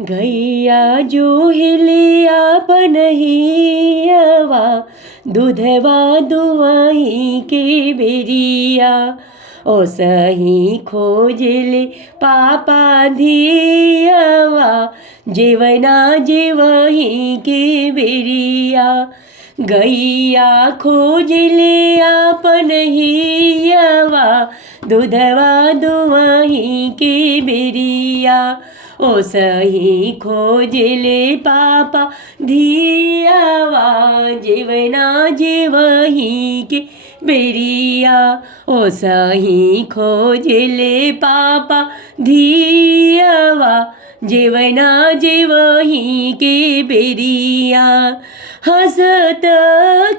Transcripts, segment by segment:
गैया जो हिले आपन हियवा, दूधवा दुआई के बेरिया। ओ सही खोजले पापा धियवा, जेवना जेवही के बेरिया। गैया खोजले आपन हियवा, दूधवा दुआही के बेरिया। ओ सही खोजले पापा धियावा, जेवना जेवही के बेरिया। ओ सही खोजले पापा धियावा, जेवना जेवही के बेरिया। हंसत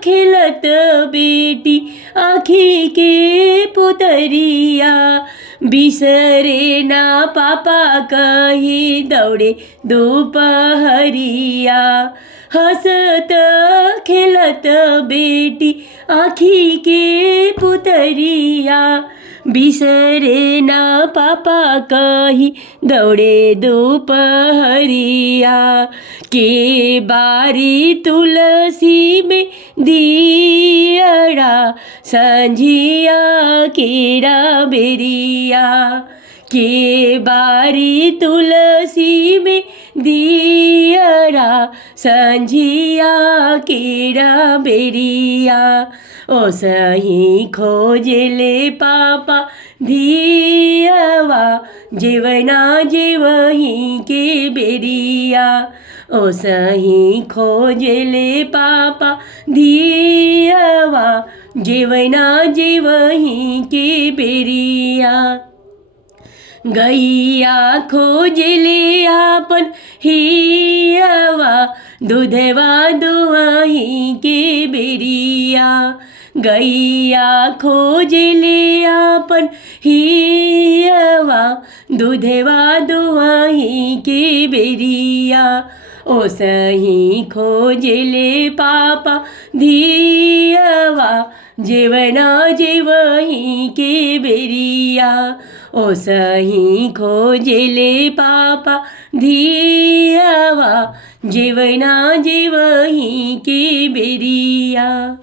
खेलत बेटी आँखी के पुतरिया, बिसरे ना पापा कही दौड़े दोपहरिया। हंसत खेलत बेटी आँखी के पुतरिया, बिसरे ना पापा कही दौड़े दोपहरिया। के बारी तुलसी में दियड़ा, संझिया केरा बेरिया। के बारी तुलसी में दियड़ा, संझिया केरा बेरिया। ओ सही खोजले पापा धियवा, जेवना जेवही के बेरिया। ओ सही खोजले पापा धियवा, जेवना जेवही के बेरिया। गैया खोजले आपन हियवा, दूधवा दुआही के बेरिया। गैया खोजले आपन हियवा, दूधवा दुआही के बेरिया। ओ सही खोजले पापा धियवा, जेवना जेवही के बेरिया। ओ सही खोजले पापा धियवा, जेवना जेवही के बेरिया।